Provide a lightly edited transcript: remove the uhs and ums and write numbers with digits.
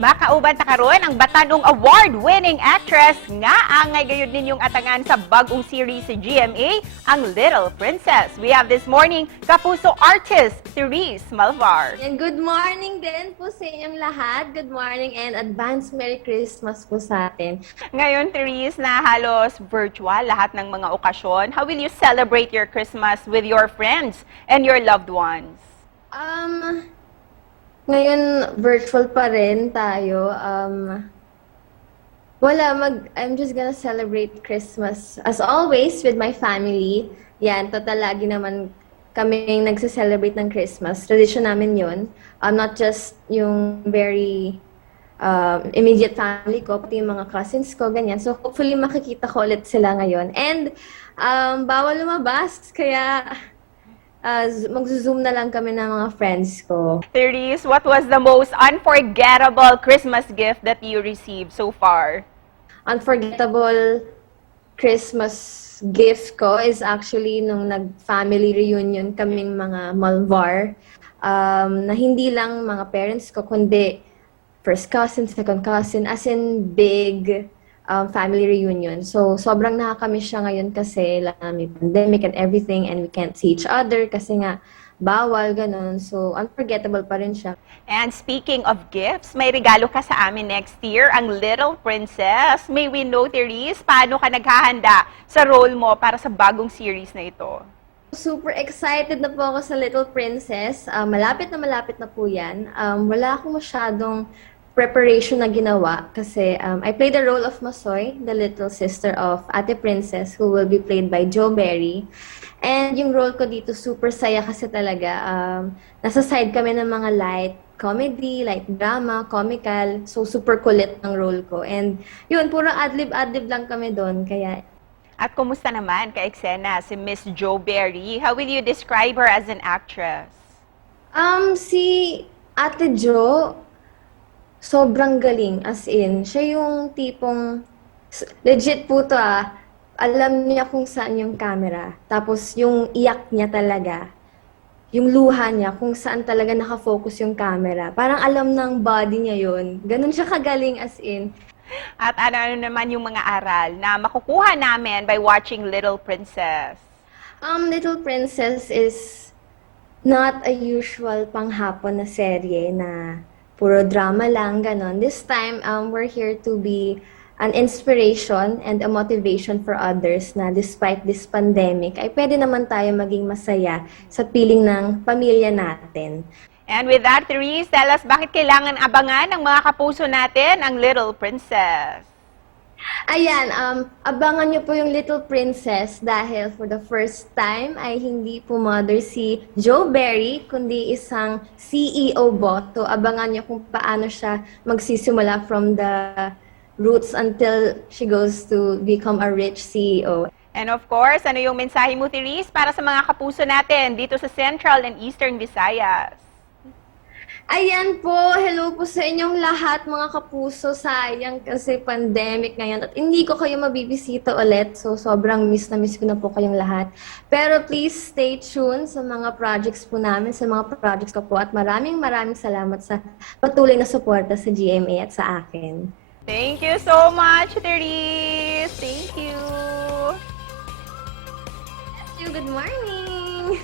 Makauban ta karon ang Batanong Award-winning actress nga angay gayud ninyong atangan sa bagong series sa GMA, ang Little Princess. We have this morning kapuso artist Therese Malvar. And good morning din po sa inyong lahat. Good morning and advance Merry Christmas po sa atin. Ngayon, Therese, na halos virtual lahat ng mga okasyon. How will you celebrate your Christmas with your friends and your loved ones? Ngayon, virtual pa rin tayo. I'm just gonna celebrate Christmas as always with my family. Yan, total lagi naman kaming nagse-celebrate ng Christmas. Tradition namin yun. Not just yung very immediate family ko, pati yung mga cousins ko, ganyan. So hopefully makikita ko ulit sila ngayon. And bawal lumabas, kaya mag-zoom na lang kami ng mga friends ko. Therese, what was the most unforgettable Christmas gift that you received so far? Unforgettable Christmas gift ko is actually nung nag-family reunion kaming mga Malvar, na hindi lang mga parents ko, kundi first cousin, second cousin, as in big family reunion. So, sobrang nakakamiss siya ngayon kasi may pandemic and everything and we can't see each other kasi nga bawal, ganun. So, unforgettable pa rin siya. And speaking of gifts, may regalo ka sa amin next year, ang Little Princess. May we know, Therese, paano ka naghahanda sa role mo para sa bagong series na ito? Super excited na po ako sa Little Princess. Malapit na po yan. Wala akong masyadong preparation na ginawa kasi I played the role of Masoy, the little sister of Ate Princess, who will be played by Jo Berry. And yung role ko dito, super saya kasi talaga. Nasa side kami ng mga light comedy, light drama, comical. So, super kulit ang role ko. And yun, puro adlib-adlib lang kami doon. Kaya At kumusta naman ka-eksena si Miss Jo Berry? How will you describe her as an actress? Si Ate Jo, sobrang galing. As in, siya yung tipong, legit po to alam niya kung saan yung camera. Tapos yung iyak niya talaga, yung luha niya, kung saan talaga nakafocus yung camera. Parang alam ng body niya yun. Ganun siya kagaling as in. At ano naman yung mga aral na makukuha namin by watching Little Princess? Little Princess is not a usual panghapon na serye na puro drama lang, ganon. This time, we're here to be an inspiration and a motivation for others na despite this pandemic, ay pwede naman tayo maging masaya sa piling ng pamilya natin. And with that, Therese, tell us bakit kailangan abangan ng mga kapuso natin ang Little Princess? Ayan, abangan niyo po yung Little Princess dahil for the first time ay hindi po mother si Jo Berry, kundi isang CEO boto. Abangan niyo kung paano siya magsisimula from the roots until she goes to become a rich CEO. And of course, ano yung mensahe mo, Therese, para sa mga kapuso natin dito sa Central and Eastern Visayas? Ayan po, hello po sa inyong lahat mga kapuso. Sayang kasi pandemic ngayon at hindi ko kayo mabibisita ulit. So sobrang miss ko na po kayong lahat. Pero please stay tuned sa mga projects po namin, sa mga projects ko po. At maraming salamat sa patuloy na suporta sa GMA at sa akin. Thank you so much, Therese! Thank you! Good morning!